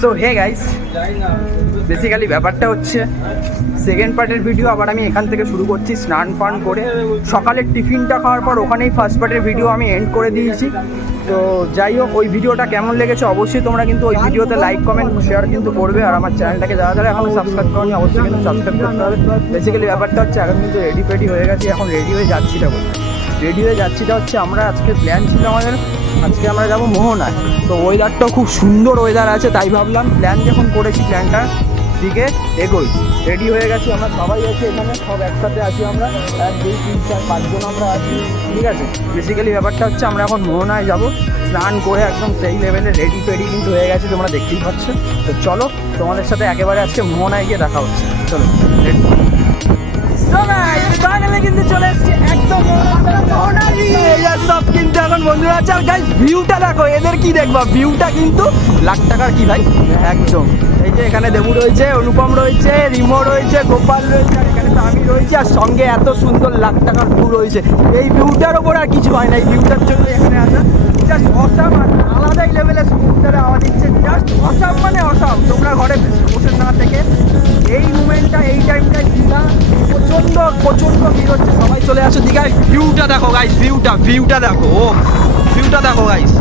So hey guys basically ব্যাপারটা হচ্ছে second পার্টের ভিডিও আবার আমি এখান থেকে শুরু করছি, স্নান ফান করে। সকালের টিফিনটা খাওয়ার পর ওখানেই ফার্স্ট পার্টের ভিডিও আমি এন্ড করে দিয়েছি। তো, যাই হোক, ওই ভিডিওটা কেমন লেগেছে অবশ্যই তোমরা কিন্তু ওই ভিডিওতে লাইক কমেন্ট শেয়ার কিন্তু করবে। আর আমার চ্যানেলটাকে যারা যারা এখনও সাবস্ক্রাইব করনি, অবশ্যই কিন্তু সাবস্ক্রাইব করতে হবে। বেসিক্যালি ব্যাপারটা হচ্ছে, এখন কিন্তু রেডি ফেডি হয়ে গেছে, এখন রেডি হয়ে যাচ্ছিটা কোথায় রেডি হয়ে যাচ্ছিটা হচ্ছে, আমরা আজকে প্ল্যান ছিল আমাদের আজকে আমরা যাব মোহনায়। তো ওয়েদারটাও খুব সুন্দর ওয়েদার আছে, তাই ভাবলাম প্ল্যান যখন করেছি প্ল্যানটা দিকে এগোই। রেডি হয়ে গেছি, আমরা সবাই আছি এখানে, সব একসাথে আছি আমরা। এক, দুই, তিন, চার পাঁচজন আমরা আছি, ঠিক আছে? বেসিক্যালি ব্যাপারটা হচ্ছে আমরা এখন মোহনায় যাব। স্নান করে একদম সেই লেভেলে রেডি ফেডি কিন্তু হয়ে গেছে, তোমরা দেখতেই পাচ্ছ। তো চলো, তোমাদের সাথে একেবারে আজকে মোহনায় গিয়ে দেখা হচ্ছে। চলো কিন্তু চলে এসেছি, একদম আর গাইস ভিউটা দেখো, এদের কি দেখবা? ভিউটা কিন্তু লাখ টাকার কি ভাই? একদম। এই যে এখানে দেবু রয়েছে, অনুপম রয়েছে, রিমো রয়েছে, গোপাল রয়েছে, আর এখানে তো আমি রয়েছি, আর সঙ্গে এত সুন্দর লাখ টাকার ভিউ রয়েছে। এই ভিউটার ওপর আর কিছু হয় না, এই ভিউটার জন্য এখানে আসা জাস্ট অসাম আলাদাই লেভেলে সমুদ্রে আওয়াজ দিচ্ছে জাস্ট অসাম মানে অসাম তোমরা ঘরে বসে না থেকে এই মুমেন্টটা এই টাইমটায় দীঘা, প্রচণ্ড প্রচণ্ড ভিড় হচ্ছে, সবাই চলে আসো দীঘায়। ভিউটা দেখো গাইস ভিউটা ভিউটা দেখো, ও। ভিউটা দেখো গাইস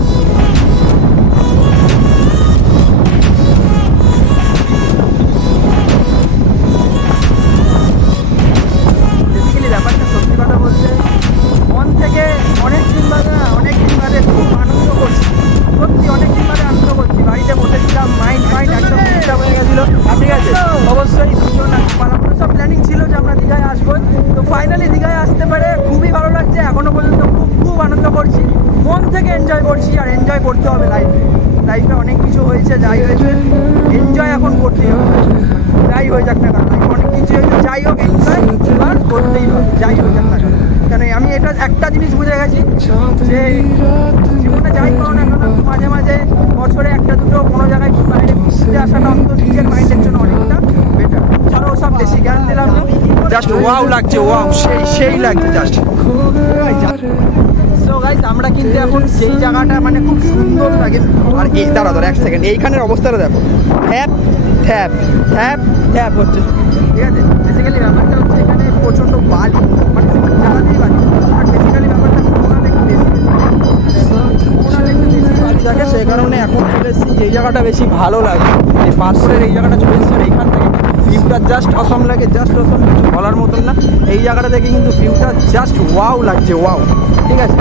ফাইনালি দীঘায় আসতে পারে খুবই ভালো লাগছে। এখনও পর্যন্ত খুব খুব আনন্দ করছি। মন থেকে এনজয় করছি আর এনজয় করতে হবে লাইফে লাইফে অনেক কিছু হয়েছে যাই হয়েছে এনজয় এখন করতেই হবে। যাই হয়ে যাক না কেন অনেক কিছু হয়েছে যাই হোক এনজয় আর করতেই হবে যাই হয়ে যাক না কেন। কেন আমি এটা একটা জিনিস বুঝে গেছি যে জীবনে যাই করো না কেন মাঝে মাঝে বছরে একটা দুটো কোনো জায়গায় বাইরে ঘুরতে আসাটা অন্তত নিজের মাইন্ডের জন্য অনেকটা বেটার ছাড়া সব বেশি জ্ঞান দিলাম জাস্ট ওয়াও লাগছে ওয়াও সেই সেই লাগছে জাস্ট সো আমরা কিন্তু এখন সেই জায়গাটা মানে খুব সুন্দর লাগে আর এই দাঁড়া দাঁড়া এক সেকেন্ড এইখানের অবস্থাটা দেখো। ট্যাপ ট্যাপ ট্যাপ ট্যাপ হচ্ছে। ঠিক আছে? বেসিক্যালি ব্যাপারটা হচ্ছে এখানে প্রচণ্ড বালি মানে জায়গাতেই বালি। আর বেসিক্যালি ব্যাপারটা থাকে সেই কারণে এখন চলে এসেছি, যেই জায়গাটা বেশি ভালো লাগে। এই পাথরের এই জায়গাটা চলে এসেছি এইখান থেকে ভিউটা জাস্ট অসম লাগে জাস্ট অসম কিছু বলার মতন না এই জায়গাটা থেকে কিন্তু ভিউটা জাস্ট ওয়াও লাগছে ওয়াও ঠিক আছে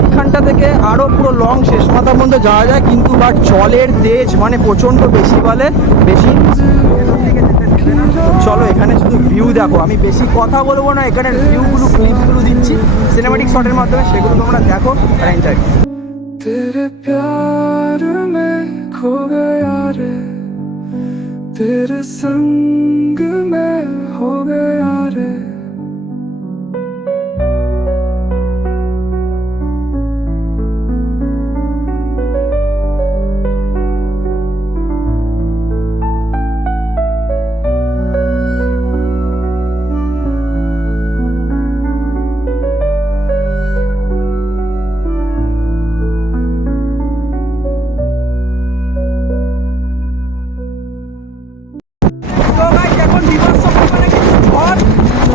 এখানটা থেকে আরও পুরো লং শেষ মাথার মধ্যে যাওয়া যায় কিন্তু বাট জলের তেজ মানে প্রচণ্ড বেশি বলে বেশি চলো এখানে শুধু ভিউ দেখো আমি বেশি কথা বলবো না এখানে ভিউগুলো ক্লিপগুলো দিচ্ছি সিনেমাটিক শটের মাধ্যমে সেগুলো তোমরা দেখো আর এনজয় तेरे प्यार में खो गया रे तेरे संग में हो गया रे।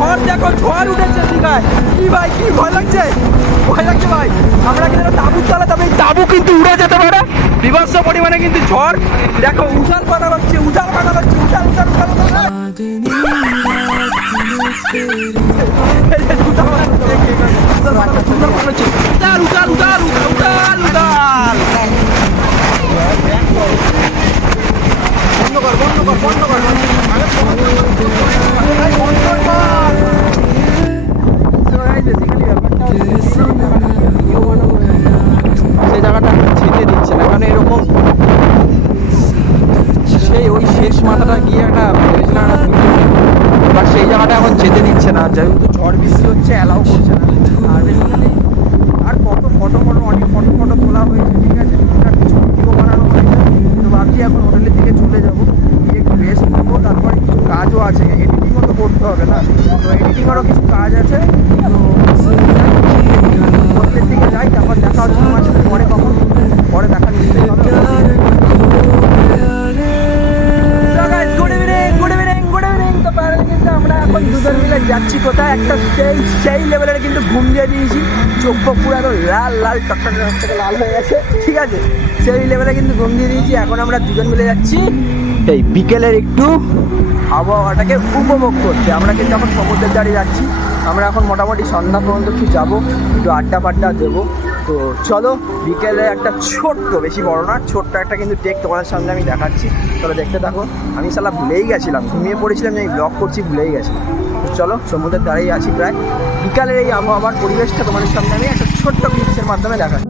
ঝড় দেখো ঝড় উঠেছে দীঘায়। কি ভাই কি ভয় লাগছে? ভয় লাগছে ভাই। আমরা কিন্তু তাবুর তলা তবে তাবু কিন্তু উড়ে যেতে পারে। বিভৎস পরিমাণে কিন্তু ঝড়। দেখো উঠাল পাতা হচ্ছে উঠাল পাতা হচ্ছে উঠাল উঠাল উঠাল উঠাল এই যে উঠাল পাতা হচ্ছে, উঠাল পাতা হচ্ছে, উঠাল পাতা হচ্ছে। উঠাল উঠাল উঠাল উঠাল উঠাল উঠাল বন্ধ কর বন্ধ কর বন্ধ কর আগে বন্ধ কর, বন্ধ কর। So guys, basically ব্যাপারটা হচ্ছে সেই জায়গাটা যেতে দিচ্ছে না কারণ এরকম সেই ওই শেষ মাথাটা গিয়ে একটা ভেবেছিলাম বাট সেই জায়গাটা এখন যেতে দিচ্ছে না যেহেতু ঝড় বৃষ্টি হচ্ছে অ্যালাউ করছে না। আর বেসিক্যালি আর কত ফটো ফটো অনেক ফটো ফটো তোলা হয়েছে, ঠিক আছে? একটা সেই সেই লেভেলের কিন্তু ঘুম দিয়ে দিয়েছি। চোখ পুরো একদম লাল লাল টকটকে টকটকে লাল হয়ে গেছে। ঠিক আছে? সেই লেভেলে কিন্তু ঘুম দিয়ে দিয়েছি। এখন আমরা দুজন মিলে যাচ্ছি। এই বিকেলের একটু আবহাওয়াটাকে উপভোগ করতে। আমরা কিন্তু এখন সমুদ্রের দাঁড়িয়ে যাচ্ছি। আমরা এখন মোটামুটি সন্ধ্যা পর্যন্ত একটু যাব। একটু আড্ডা ফাড্ডা দেবো। তো চলো, বিকেলে একটা ছোট্ট, বেশি বড় না, ছোট্ট একটা কিন্তু টেক তোমাদের সামনে আমি দেখাচ্ছি। চলো দেখতে থাকো। আমি সালা ভুলেই গেছিলাম, ঘুমিয়ে পড়েছিলাম, যে আমি ব্লগ করছি, ভুলেই গেছিলাম। চলো, সমুদ্রের ধারেই আছি প্রায়। বিকালের এই আবহাওয়ার পরিবেশটা তোমাদের সামনে আমি একটা ছোট্ট ক্লিপসের মাধ্যমে দেখাচ্ছি।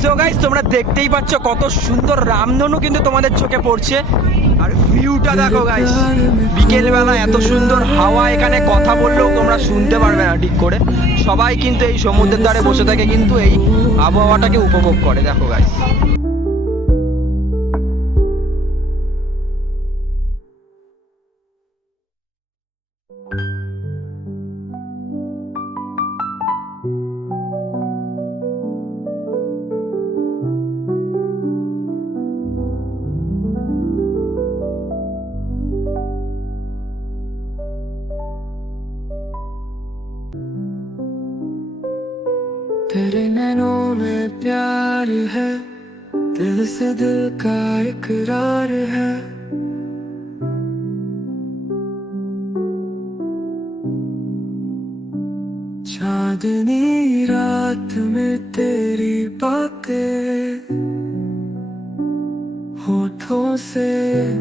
সো গাইস তোমরা দেখতেই পাচ্ছ কত সুন্দর রামধনু কিন্তু তোমাদের চোখে পড়ছে। আর ভিউটা দেখো গাইস বিকেল বেলা এত সুন্দর হাওয়া, এখানে কথা বললেও তোমরা শুনতে পারবে না ঠিক করে। সবাই কিন্তু এই সমুদ্রের ধারে বসে থাকে, কিন্তু এই আবহাওয়াটাকে উপভোগ করে, দেখো গাইস प्यार है दिल से दिल का इकरार है चांदनी रात में तेरी बातें होठों से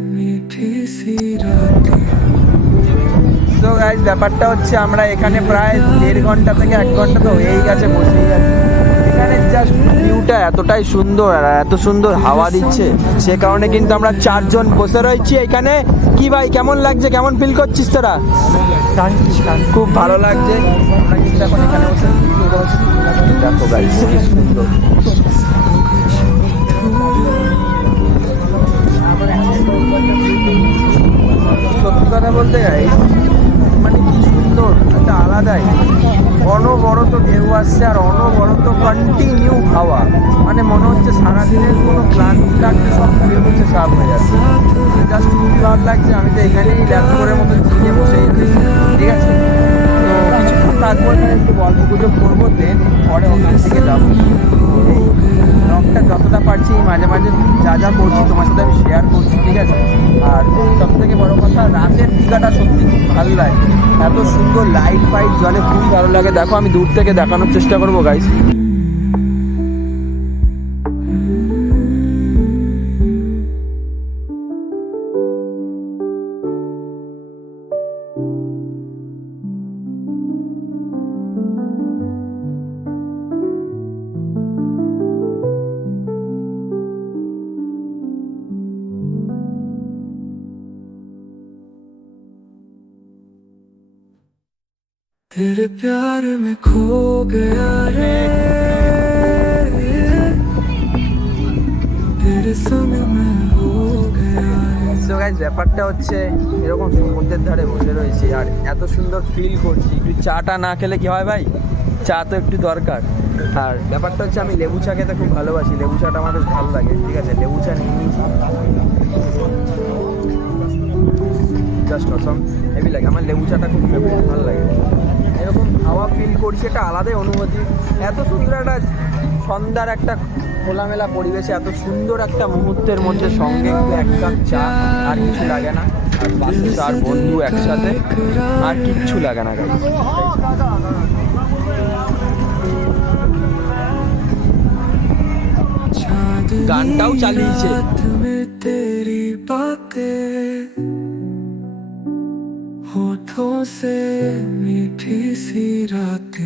मीठी सी रातें সো গাইস ব্যাপারটা হচ্ছে আমরা এখানে প্রায় দেড় ঘন্টা থেকে এক ঘন্টা তো হয়েই গেছে বসেই গেছে ভিউটা এতটাই সুন্দর আর এত সুন্দর হাওয়া দিচ্ছে। সে কারণে কিন্তু আমরা চারজন বসে রয়েছি এখানে। কি ভাই, কেমন লাগছে? কেমন ফিল করছিস তোরা? খুব ভালো লাগছে। সত্যি কথা বলতে যাই মানে আলাদাই। অনবরত ঢেউ আসছে আর অনবরত কন্টিনিউ হাওয়া। মানে মনে হচ্ছে সারাদিনের কোনো ক্লান্তি লাগছে সব ঘুরে হচ্ছে সাফ হয়ে যাচ্ছে। জাস্ট খুবই ভালো লাগছে। আমি তো এখানেই ল্যাপটপের মতো চিনে বসে ঠিক আছে? তো কিছুক্ষণ তারপর একটু গল্প গুজব করব দেন পরে ওখান থেকে যাব। ভালো লাগে। দেখো আমি দূর থেকে দেখানোর চেষ্টা করব গাইস तेरे प्यार में खो गया रे तेरे संग में हो गया रे সো গাইস ব্যাপারটা হচ্ছে এরকম সমুদ্রের ধারে বসে রয়েছি আর এত সুন্দর ফিল করছি একটু চাটা না খেলে কি হয় ভাই চা তো একটু দরকার আর ব্যাপারটা হচ্ছে আমি লেবু চা খেতে খুব ভালোবাসি লেবু চাটা আমার বেশ ভালো লাগে ঠিক আছে লেবু চা নিয়ে নিয়েছি জাস্ট অসম হেভি লাগে আমার লেবু চাটা খুব ফেভারিট ভালো লাগে এরকম হাওয়া ফিল করছে একটা আলাদাই অনুভূতি। এত সুন্দর একটা সন্ধ্যার একটা খোলামেলা পরিবেশে, এত সুন্দর একটা মুহূর্তের মধ্যে সঙ্গে এক কাপ চা, আর কিছু লাগে না। আর বাসে আর বন্ধু একসাথে, আর কিচ্ছু লাগে না কেন গানটাও চালিয়েছে। 선생이 빛이라든